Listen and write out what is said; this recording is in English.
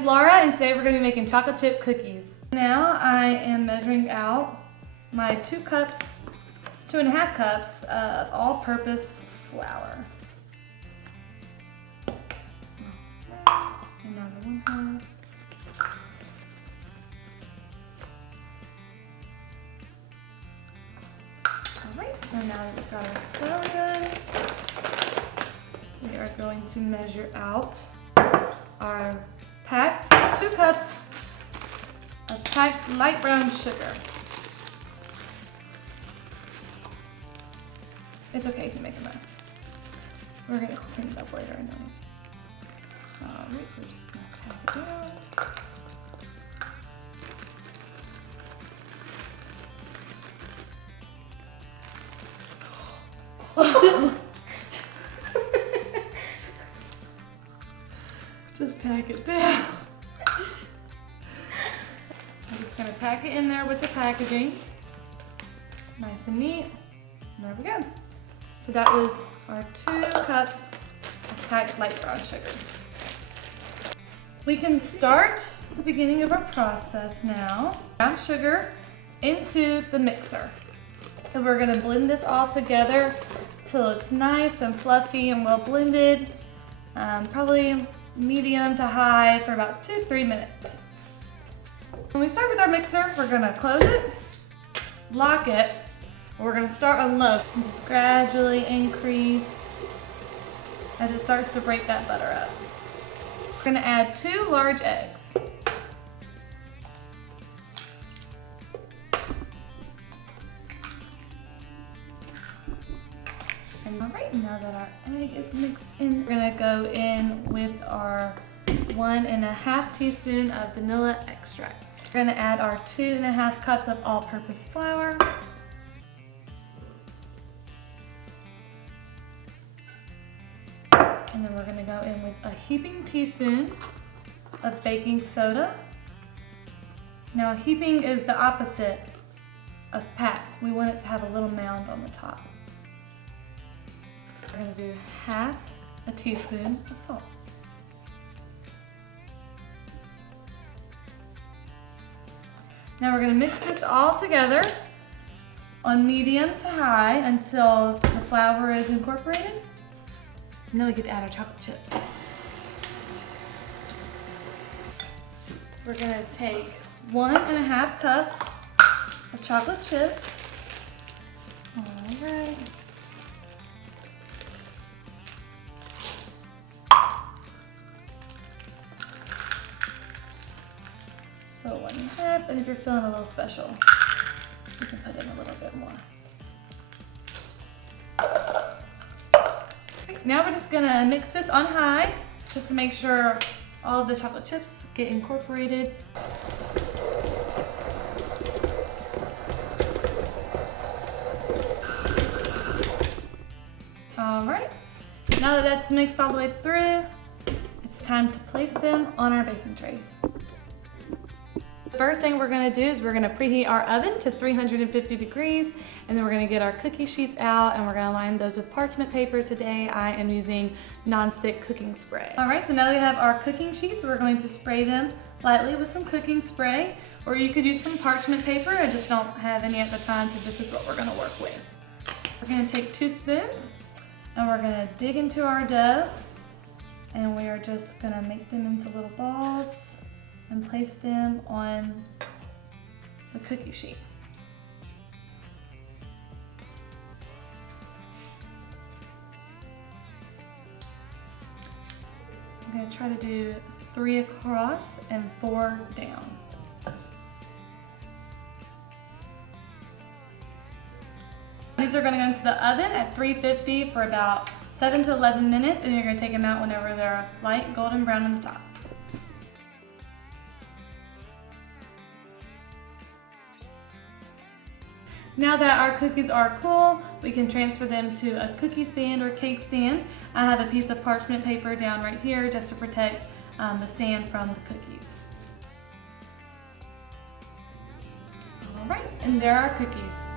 name's Laura, and today we're going to be making chocolate chip cookies. Now I am measuring out my 2.5 cups of all-purpose flour. Another 1 cup. Alright, so now that we've got our flour done, we are going to measure out our packed 2 cups of packed light brown sugar. It's okay if you make a mess. We're going to clean it up later anyways. Alright, so we're just going to pack it down. Just pack it down. I'm just gonna pack it in there with the packaging. Nice and neat. And there we go. So that was our 2 cups of packed light brown sugar. We can start the beginning of our process now. Brown sugar into the mixer. And we're gonna blend this all together till it's nice and fluffy and well blended. Probably medium to high for about 2-3 minutes. When we start with our mixer, we're gonna close it, lock it, and we're gonna start on low. And just gradually increase as it starts to break that butter up. We're gonna add 2 large eggs. Alright, now that our egg is mixed in, we're gonna go in with our 1.5 teaspoon of vanilla extract. We're gonna add our 2.5 cups of all-purpose flour. And then we're gonna go in with a heaping teaspoon of baking soda. Now heaping is the opposite of packed. We want it to have a little mound on the top. We're gonna do 1/2 teaspoon of salt. Now we're gonna mix this all together on medium to high until the flour is incorporated. And then we get to add our chocolate chips. We're gonna take 1.5 cups of chocolate chips. All right. So 1.5, and if you're feeling a little special, you can put in a little bit more. Okay, now we're just gonna mix this on high, just to make sure all of the chocolate chips get incorporated. All right, now that that's mixed all the way through, it's time to place them on our baking trays. The first thing we're gonna do is we're gonna preheat our oven to 350 degrees, and then we're gonna get our cookie sheets out and we're gonna line those with parchment paper. Today I am using non-stick cooking spray. All right, so now that we have our cooking sheets, we're going to spray them lightly with some cooking spray, or you could use some parchment paper. I just don't have any at the time, so this is what we're gonna work with. We're gonna take 2 spoons and we're gonna dig into our dough, and we are just gonna make them into little balls and place them on the cookie sheet. I'm gonna try to do 3 across and 4 down. These are gonna go into the oven at 350 for about 7 to 11 minutes, and you're gonna take them out whenever they're light golden brown on the top. Now that our cookies are cool, we can transfer them to a cookie stand or cake stand. I have a piece of parchment paper down right here just to protect the stand from the cookies. All right, and there are our cookies.